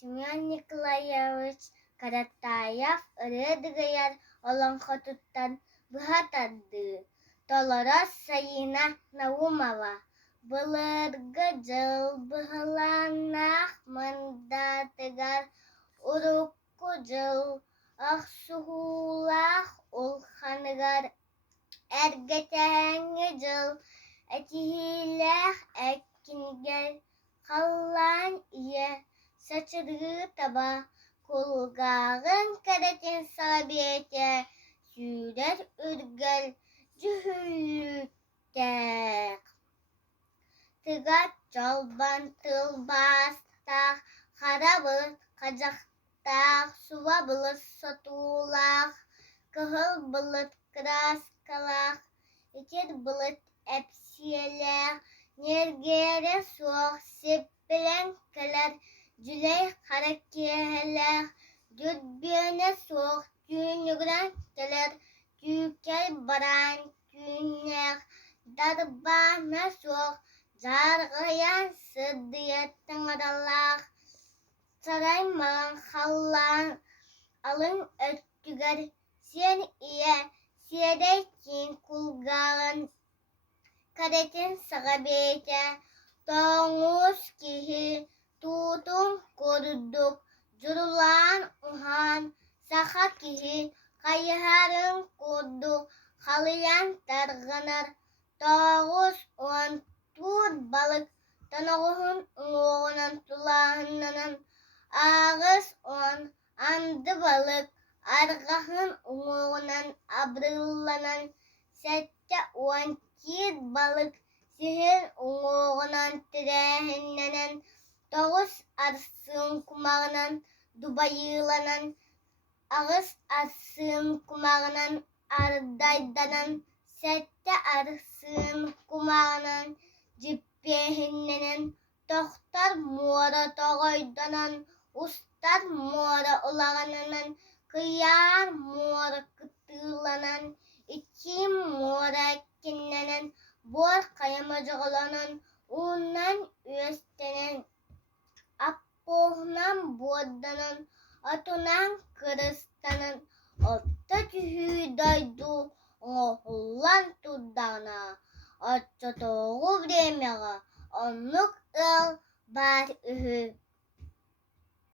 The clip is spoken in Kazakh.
Семен Николаевич Каратаев ырыдыгаяр олонхо туттан быһатарды. Толорос Саина Наумова былыргы жыл быһаланах мандатыгар урукку жыл ахсухулах улханыгар эргетеңи жыл этихилэх эккингер халлан ие сачыргы таба кулгағын кәдетін сабете сүйрер үргел жүхүллүттәк. Тыгат жолбан тылбастақ, қара бұлыт қажақтақ, суа бұлыт сотулақ, кығыл бұлыт краскалақ, етер бұлыт әпсиелек, нергері соқ сеппілен кілер, жүлей қаракелек, дүрбені соқ түйінігрен келер, түйкел баран түйінек, дарбана соқ жарғаян сырдыяттың аралақ, сарайман халлан алың өттігер, сен ие сиедейкин кулғағын, кәдетін саға бейте, тоңыз кихи, тутун көрдік, жұрулан ұхан, сақа кихи, қайығарын көрдік, қалыян тарғыныр, тоғыз он тур балық, танағығын оғынан тулағынынан, ағыз он анды балық, арғағын оғынан абрылланан, сәтті он кир балық, сихir оғынан тірәхінненен, тоғыз арсын kumağынан dubayılanan, ağız arsın kumağынан ardaydanan, sette arsın kumağından cippehinnenen, tohtar muara toğaydanan, ustar muara ulağananan, kıyar muara kıtılanan, içim muara kinnenen, bor kayamacıqlanan, undan üestenen, appoğnan boddanan, atunan kırıstanan, otta tühü daydu, oğullan tuddana, отча тоғу времяға, онлық ыл бар үхі.